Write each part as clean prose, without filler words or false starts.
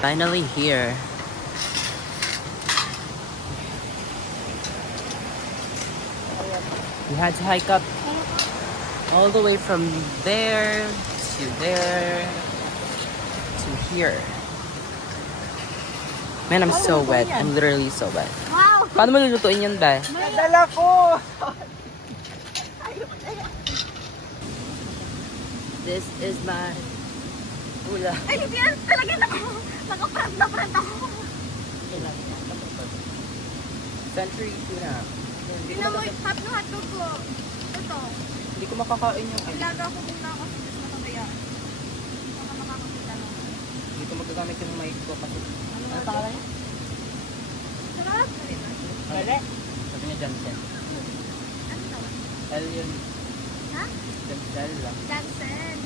Finally here. We had to hike up all the way from there to there to here. Man, I'm so wet. I'm literally so wet. Wow! Paano mo lulutuin yun, ba? Nadala ko! This is my ula. Ay, hindi yan. Talaga nakaprant na prant ako. Century tuna. Tingnan mo, hotdog ko. Ito. Hindi ko makakain yung Ilaga ko muna kasi mas matabayaan. Baka makakakita lang. Hindi ko magagamit yung mic ko kasi. Ano pangalan niya? Sarap. Wala. Sabi niya Johnson. Ano tawag? L yun. Ha? Johnson lang. Johnson.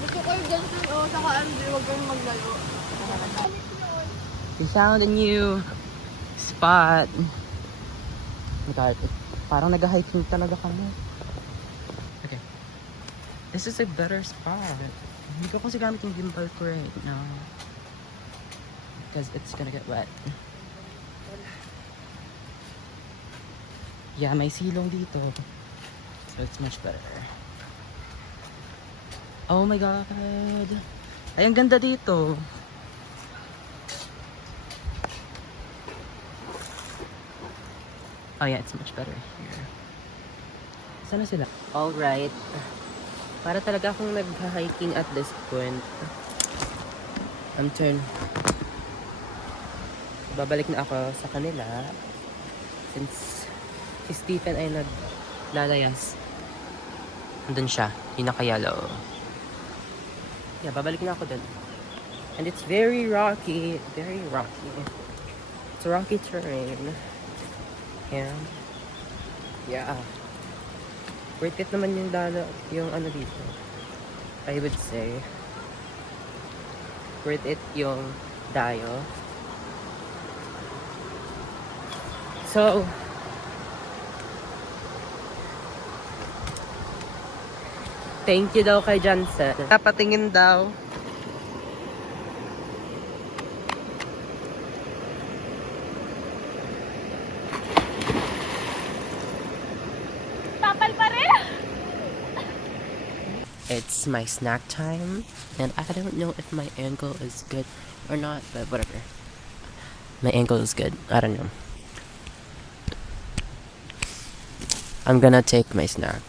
Gusto ko yung Johnson o saka Andre, huwag kayong maglaro. We found a new spot. Oh my God, parang nag-hiking talaga kami. Okay. This is a better spot. Hindi ko kasi gamit yung gimbal ko right now. Because it's gonna get wet. Yeah, may silong dito. So it's much better. Oh my God. Ay, ang ganda dito. Oh yeah, it's much better here. Sana sila? Alright. Para talaga akong nag-hiking at this point. Babalik na ako sa kanila. Since si Stephen ay naglalayas. Andun siya. Yung naka-yellow. Yeah, babalik na ako dun. And it's very rocky. Very rocky. It's a rocky terrain. And yeah, worth it naman yung yung ano dito. I would say worth it yung dayo. So thank you daw kay Johnson. Papatingin daw. It's my snack time, and I don't know if my angle is good or not, but whatever. My angle is good. I don't know. I'm gonna take my snack.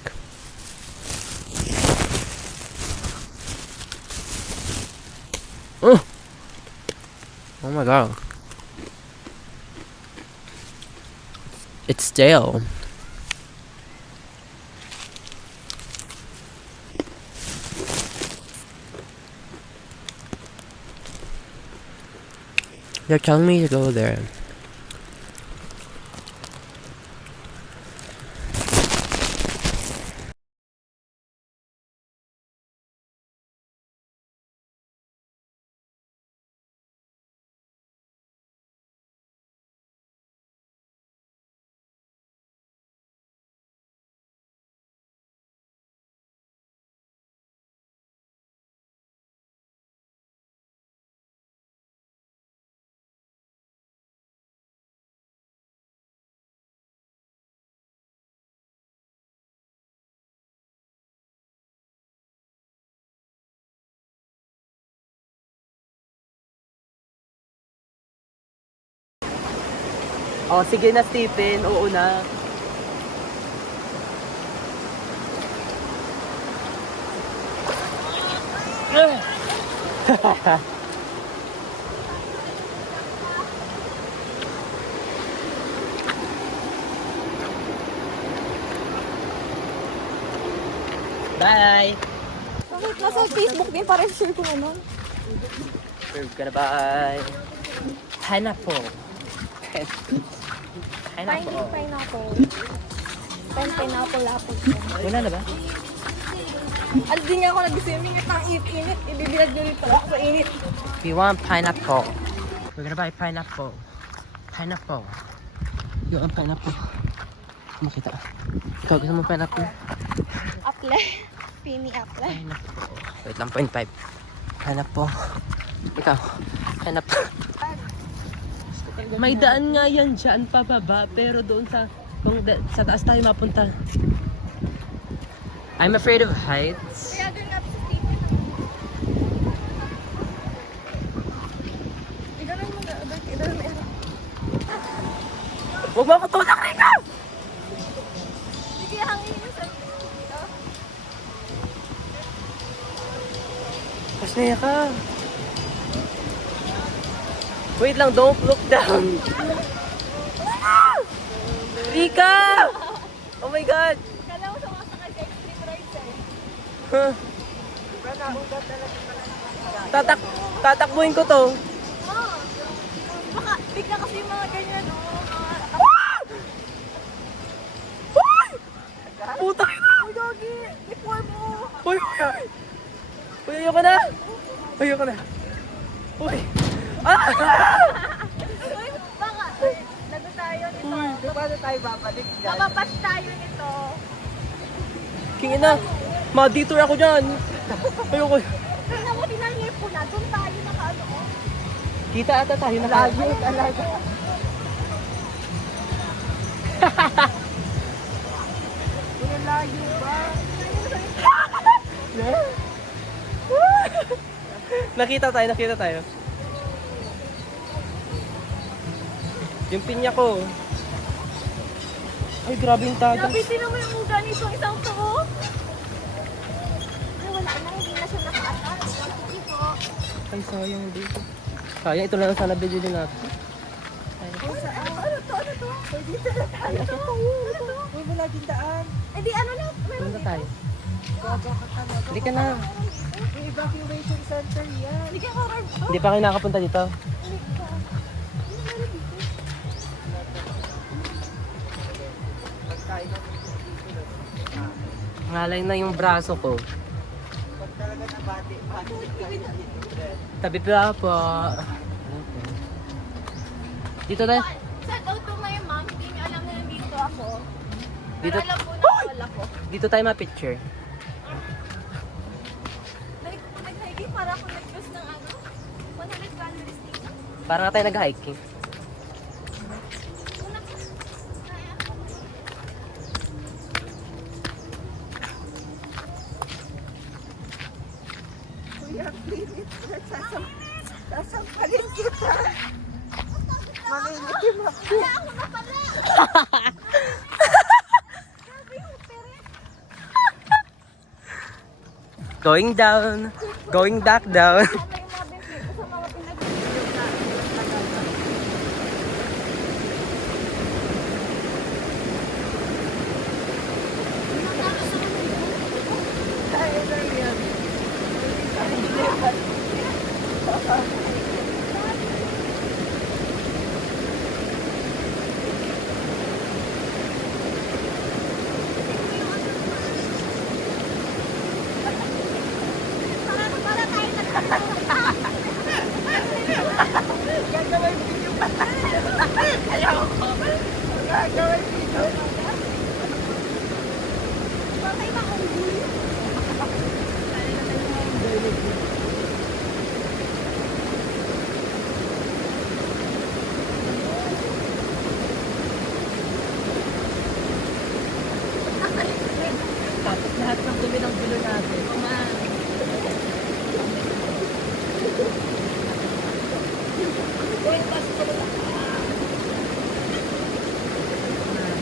Oh! Oh my God. It's stale. They're telling me to go there. Oh, sige na Stephen, oo na. Bye! Bakit nasa Facebook din para share ko naman? We're gonna buy pineapple. Pineapple. Pineapple. Pineapple apple. Wala na ba? Hindi nga ako nag-swimming at ang init. Ibibilag nyo rin pala ako sa init. We want pineapple. We're gonna buy pineapple. Pineapple. You want pineapple? Makita. Ikaw, gusto mo pineapple? Apple. Pini apple. Pineapple. Wait lang, 0.5. Pineapple. Ikaw, pineapple. May daan nga yan dyan pababa, pero doon sa sa taas tayo mapunta. I'm afraid of heights. Kaya doon nga sa TV. Igalan mo na. Igalan mo na. Huwag mo ako tulak, Rika! Sige, hangin mo sa dito. Pasnaya ka. Wait lang, don't look down. Rika! Oh my God! Kala mo sumasakay sa extreme rides eh. Huh. Tatakbuhin ko to. Oo. Baka bigla kasi yung mga ganyan. Puta! Uy, Doggy! Before mo! Uy! Uy, ayoko na! Ayoko na! Uy! Ah! Uy, baka. Uy, lago tayo nito. Paano tayo babalik dyan? Mapapas tayo nito. Kingin na! Ma-detour ako dyan! Ayoko. Tingnan mo, tinangyay po na. Doon tayo nakaano. Oh. Kita ata tayo na Layo talaga. Yung layo ba? Nakita tayo. Yung pinya ko. Ay, grabe yung tagas. Grabe, tinan mo yung uga nito. Isang to. Ay, wala na. Hindi na siya nakaatas. Dito. Ay, sayang dito. Sayang, ito lang sana video din natin. Ano to? Ano to? Dito na tayo. Ano to? Uy, wala din daan. Eh di ano na? Meron Punta dito. tayo. Gaga ka talaga. Hindi ka na. Yung evacuation center yan. Hindi ka horror. Hindi pa kayo nakapunta dito. Hindi ka. Ano meron dito? Pag tayo na Ngalay na yung braso ko. pag talaga nabati ka. Tabi pa po. Dito tayo. Shout out to my mom. Hindi niya alam na nandito ako. Dito. Pero alam po na wala ko. Dito tayo ma-picture. Nag-hiking para ako nag-cruise ng ano? 100 calories dito. Para nga tayo nag-hiking. Una ko. Kaya ako. Kuya, please. Sasampalin kita. Maninit yung mga. Kaya ako na pala. Grabe yung pere. Going down. Going back down. Ano yung mga benefit ko sa mga pinag- Tayo na yan. Para tayo Gagawin video pa tayo. Ayoko. Gagawin video. Patay ba kung huli? Tapos lahat ng dumi ng gulo natin.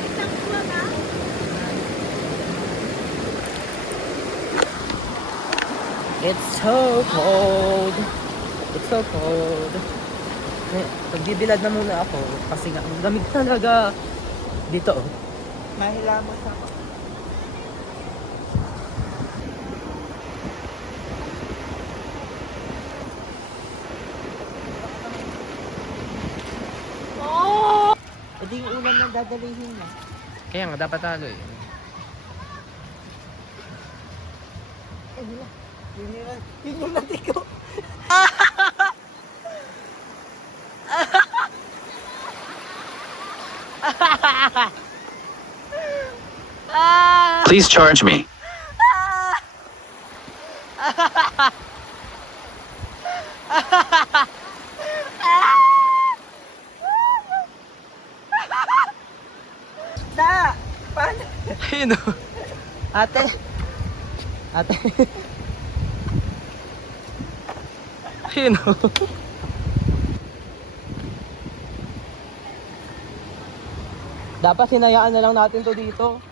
Isang kuha na? It's so cold. It's so cold. Nagbibilad na muna ako kasi nga ang lamig talaga. Dito oh. Mahilamos ako. E di yung ulam na dadalihin na. Kaya nga dapat talo eh. Yun yung natin ko. Please charge me. Da! Paano? Ayun o. Ate! Ate! Ayun o. Dapat sinayaan na lang natin to dito.